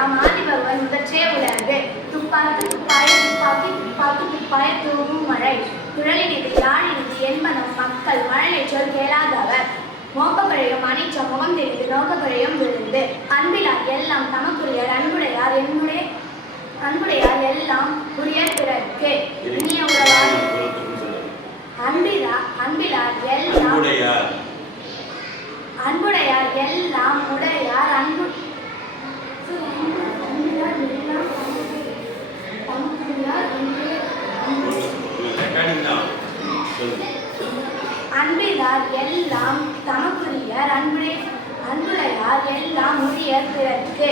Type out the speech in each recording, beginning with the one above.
எல்லாம் ஆதி பகவன் முதற்றே உலகு. துப்பாக்கி துப்பாய துப்பாக்கி துப்பாக்கி துப்பாய தூவும் மழை. குழலினிது யாழினிது என்பனம் மக்கள் மழலை சொல் கேளாதவர். மோப்பக்கழையும் அனிச்ச முகம் தெரிந்து நோக்கக்கழையும் விழுந்து. அன்பிலார் எல்லாம் தமக்குரியர் அன்புடையார் அன்புடையார் எல்லாம் உரியர் பிறர்க்கு. இனிய உறவார் அன்பிலார் எல்லாம் அன்புடையார் எல்லாம் உடையார் அன்பிலார் எல்லாம் தமக்குரியர் அன்புடையார் எல்லாம் உரியர் பிறர்க்கு.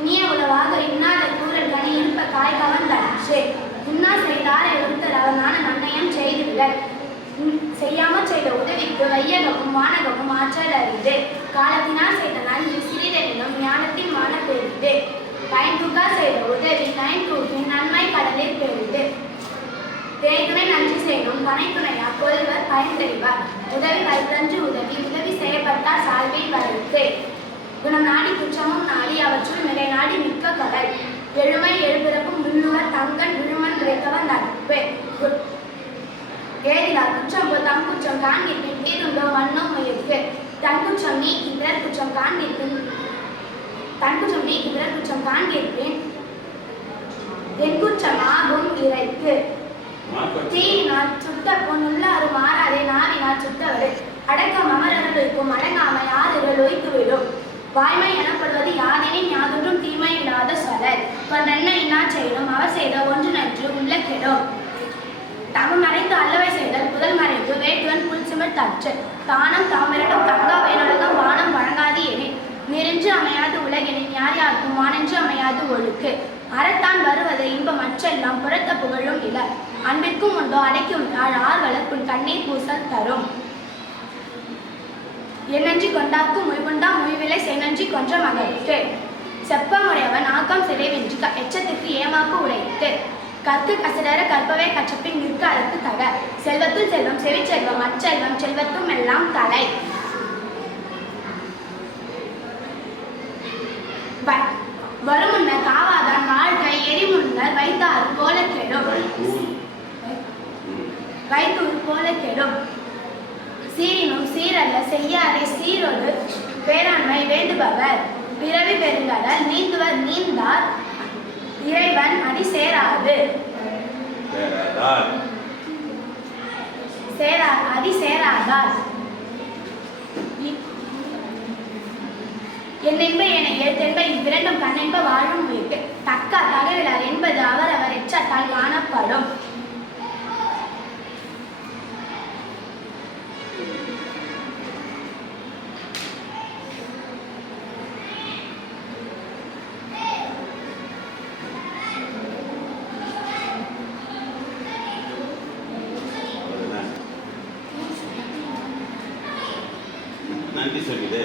இனிய உளவாக இன்னாத கூறல் கனி இருப்ப காய் கவர்ந்தன்று. உன்னா செய்தாரை ஒருத்தர் அவர் நான நன்னயம் செய்துவிடல். செய்யாமல் செய்த உதவிக்கு வையகமும் வானகமும் ஆற்றல் அறிந்து. காலத்தினால் செய்த நன்றி சிறிதெனினும் ஞானத்தின் மான பெரிது. பயன்தூக்கா செய்த உதவி நயன்தூக்கின் நன்மை கடலில் பெரிது. தேய்துணை நன்றி செய்யணும் பனைத்துணையா கொள்வர் பயன் தெரிவார். உதவி வைத்தன்று உதவி செய்யப்பட்டார் சால்வில் வரைத்து. குணம் நாடி குற்றமும் நாடி அவற்றுள் மிகை நாடி மிக்க கடல். எழுமை எழுபிறப்பும் உள்ளுவர் தங்கன் விழுமன் விரைத்தவர் நட்பு. ஏதிலார் குற்றம் தம் குற்றம் காண்கிற்பின் தீருண்டோ மண்ணோ முயற்கு. தன் குற்றம் நீக்கி பிறர் குற்றம் காண்கிற்பின் என் குற்றம் ஆகும் இறைக்கு. தீயினால் சுட்ட பொன்னுள்ளாறு மாறாதே நாவினால் சுட்டவரு. அடக்கம் அமரர்களுக்கும் அடங்காமை யாறுகள் ஒய்த்துவிடும். வாய்மை எனப்படுவது யாதெனின் யாதொன்றும் தீமை இல்லாத சொலல். கொண்டென்ன இன்னா செய்யணும் அவர் செய்த ஒன்று நன்று உள்ள கெடும். தவம் மறைந்து அல்லவை செய்தல் புதல் மறைந்து வேட்டுவன் புல் சிமிழ் தற்று. தானம் தாமிரட்டும் தங்கா வேணழகம் வானம் வழங்காது எனின். நெறிஞ்சு அமையாது உலகெனின் யார் யாருக்கும் வானென்று அமையாது ஒழுக்கு. அறத்தான் வருவது இன்பம் மற்றெல்லாம் புறத்த புகழும் இல. அன்பிற்கும் உண்டோ அடைக்கும் ஆர்வலர்க்குன் கண்ணீர் பூசல் தரும். என்னன்றி கொண்டாக்கும் முய்கொண்டா முய்விலை செய்நன்றி கொன்ற மகற்கு. செப்பமுடையவன் ஆக்கம் சிறைவென்றி எச்சத்திற்கு ஏமாக்கு உடைத்து. கற்கு கசிடர கற்பவே கற்றப்பின் நிற்க அதற்கு தக. செல்வத்துள் செல்வம் செவிச்செல்வம் அச்செல்வம் செல்வத்தும் எல்லாம் தலை. வருமுன்னர் காவாதான் வாழ்க்கை எரிமுன்னர் வைத்தாறு போல கெடும். வைத்தூர் போல கெடும். சீரினும் சீரல்ல செய்யாதே சீரொடு பேராண்மை வேண்டுபவர். பிறவி பெருங்கடல் நீந்துவர் நீந்தார் இறைவன் அடி சேராது. அடி சேராதார். என்னென்ப என எழுத்தென்ப இவ்விரண்டும் கண்ணென்ப வாழும் உயிர்க்கு. தக்க தகவலார் என்பது அவரவர் எச்சத்தால் காணப்படும். நன்றி சொல்லிடு.